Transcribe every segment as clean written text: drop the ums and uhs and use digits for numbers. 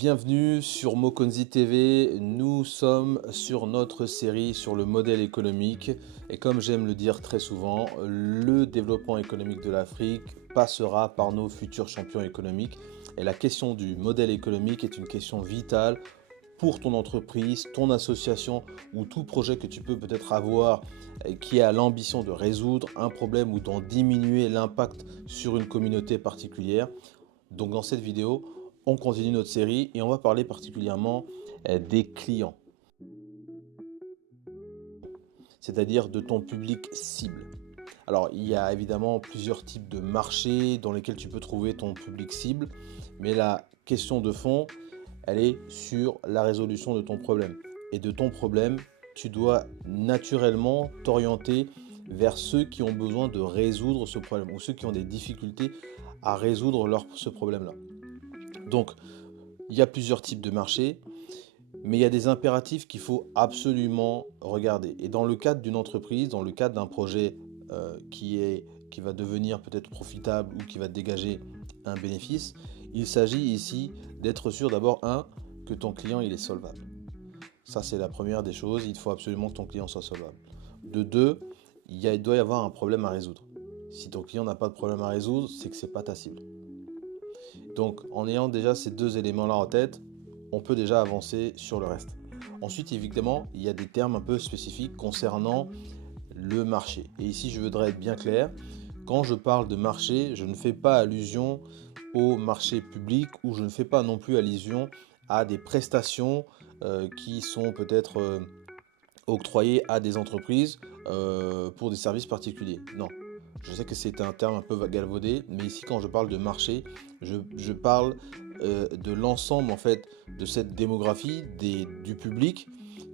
Bienvenue sur Mokonzi TV, nous sommes sur notre série sur le modèle économique et comme j'aime le dire très souvent, le développement économique de l'Afrique passera par nos futurs champions économiques et la question du modèle économique est une question vitale pour ton entreprise, ton association ou tout projet que tu peux peut-être avoir qui a l'ambition de résoudre un problème ou d'en diminuer l'impact sur une communauté particulière. Donc dans cette vidéo, on continue notre série et on va parler particulièrement des clients, c'est-à-dire de ton public cible. Alors il y a évidemment plusieurs types de marchés dans lesquels tu peux trouver ton public cible, mais la question de fond, elle est sur la résolution de ton problème. Et de ton problème, tu dois naturellement t'orienter vers ceux qui ont besoin de résoudre ce problème ou ceux qui ont des difficultés à résoudre ce problème-là. Donc, il y a plusieurs types de marchés, mais il y a des impératifs qu'il faut absolument regarder. Et dans le cadre d'une entreprise, dans le cadre d'un projet qui va devenir peut-être profitable ou qui va dégager un bénéfice, il s'agit ici d'être sûr d'abord, que ton client il est solvable. Ça, c'est la première des choses, il faut absolument que ton client soit solvable. De deux, il doit y avoir un problème à résoudre. Si ton client n'a pas de problème à résoudre, c'est que ce n'est pas ta cible. Donc en ayant déjà ces deux éléments-là en tête, on peut déjà avancer sur le reste. Ensuite, évidemment, il y a des termes un peu spécifiques concernant le marché. Et ici, je voudrais être bien clair. Quand je parle de marché, je ne fais pas allusion au marché public ou je ne fais pas non plus allusion à des prestations qui sont peut-être octroyées à des entreprises pour des services particuliers. Non, je sais que c'est un terme un peu galvaudé, mais ici quand je parle de marché, je parle de l'ensemble en fait de cette démographie du public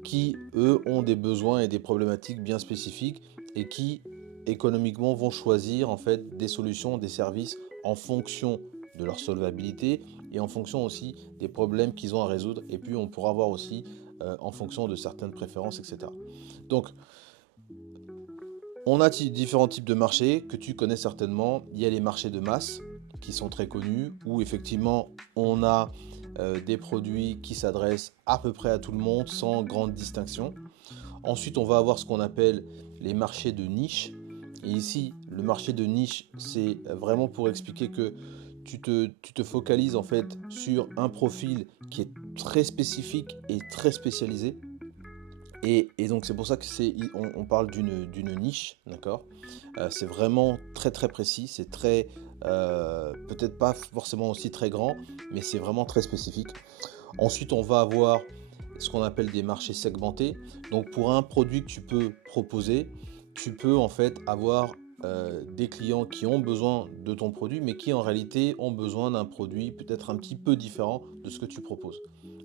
qui eux ont des besoins et des problématiques bien spécifiques et qui économiquement vont choisir en fait des solutions, des services en fonction de leur solvabilité et en fonction aussi des problèmes qu'ils ont à résoudre. Et puis on pourra voir aussi en fonction de certaines préférences, etc. Donc on a différents types de marchés que tu connais certainement. Il y a les marchés de masse qui sont très connus où effectivement on a des produits qui s'adressent à peu près à tout le monde sans grande distinction. Ensuite, on va avoir ce qu'on appelle les marchés de niche. Et ici, le marché de niche, c'est vraiment pour expliquer que tu te focalises en fait sur un profil qui est très spécifique et très spécialisé. Et donc c'est pour ça que on parle d'une niche, d'accord. C'est vraiment très très précis, c'est très peut-être pas forcément aussi très grand, mais c'est vraiment très spécifique. Ensuite, on va avoir ce qu'on appelle des marchés segmentés. Donc pour un produit que tu peux proposer, tu peux en fait avoir des clients qui ont besoin de ton produit, mais qui en réalité ont besoin d'un produit peut-être un petit peu différent de ce que tu proposes.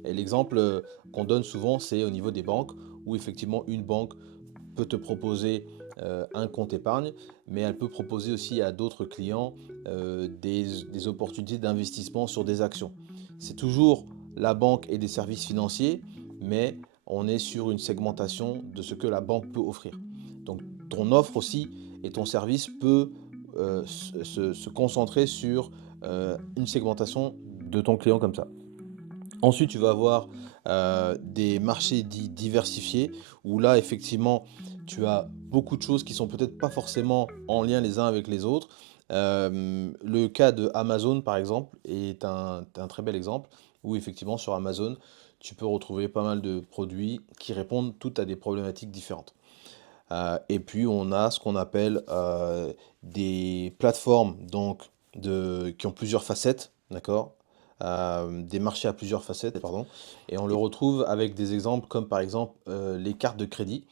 Et l'exemple qu'on donne souvent, c'est au niveau des banques, où effectivement une banque peut te proposer un compte épargne, mais elle peut proposer aussi à d'autres clients des opportunités d'investissement sur des actions. C'est toujours la banque et des services financiers, mais on est sur une segmentation de ce que la banque peut offrir. Donc ton offre aussi et ton service peut se concentrer sur une segmentation de ton client comme ça. Ensuite, tu vas avoir des marchés dits diversifiés où là, effectivement, tu as beaucoup de choses qui sont peut-être pas forcément en lien les uns avec les autres. Le cas de Amazon, par exemple, est un très bel exemple où effectivement, sur Amazon, tu peux retrouver pas mal de produits qui répondent toutes à des problématiques différentes. Et puis, on a ce qu'on appelle des plateformes donc, qui ont plusieurs facettes, d'accord? Des marchés à plusieurs facettes, pardon. Et on le retrouve avec des exemples comme par exemple les cartes de crédit.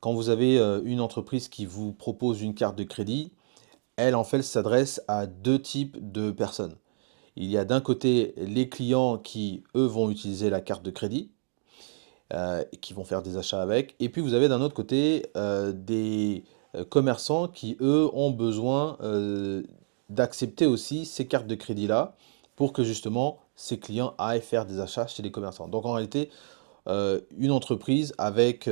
Quand vous avez une entreprise qui vous propose une carte de crédit, elle en fait s'adresse à deux types de personnes. Il y a d'un côté les clients qui, eux, vont utiliser la carte de crédit et qui vont faire des achats avec. Et puis vous avez d'un autre côté des commerçants qui, eux, ont besoin d'accepter aussi ces cartes de crédit-là pour que justement ces clients aillent faire des achats chez les commerçants. Donc en réalité, une entreprise avec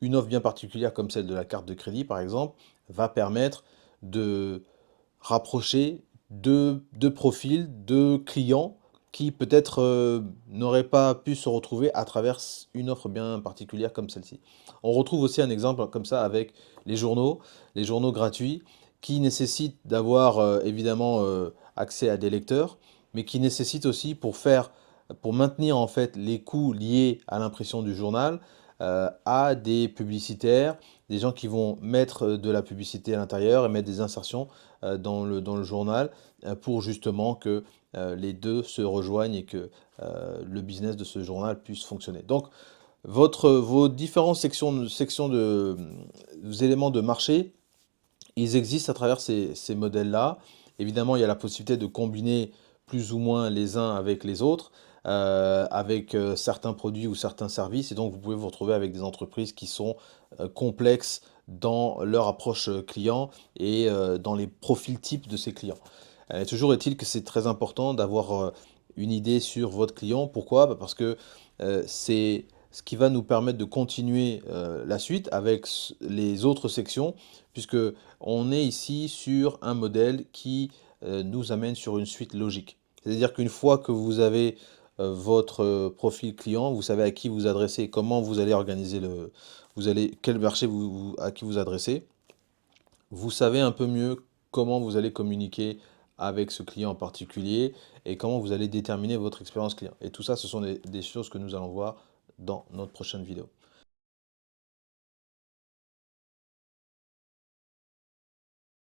une offre bien particulière comme celle de la carte de crédit, par exemple, va permettre de rapprocher deux profils, deux clients qui peut-être n'auraient pas pu se retrouver à travers une offre bien particulière comme celle-ci. On retrouve aussi un exemple comme ça avec les journaux gratuits qui nécessitent d'avoir évidemment accès à des lecteurs, mais qui nécessitent aussi pour maintenir en fait les coûts liés à l'impression du journal, à des publicitaires, des gens qui vont mettre de la publicité à l'intérieur et mettre des insertions dans le journal pour justement que les deux se rejoignent et que le business de ce journal puisse fonctionner. Donc, vos différentes sections de éléments de marché, ils existent à travers ces modèles-là. Évidemment, il y a la possibilité de combiner plus ou moins les uns avec les autres, avec certains produits ou certains services. Et donc, vous pouvez vous retrouver avec des entreprises qui sont complexes dans leur approche client et dans les profils types de ces clients. Toujours est-il que c'est très important d'avoir une idée sur votre client. Pourquoi? Bah, parce que c'est ce qui va nous permettre de continuer la suite avec les autres sections, puisque on est ici sur un modèle qui nous amène sur une suite logique. C'est-à-dire qu'une fois que vous avez votre profil client, vous savez à qui vous adressez, comment vous allez organiser quel marché à qui vous adressez, vous savez un peu mieux comment vous allez communiquer avec ce client en particulier et comment vous allez déterminer votre expérience client. Et tout ça, ce sont des choses que nous allons voir dans notre prochaine vidéo.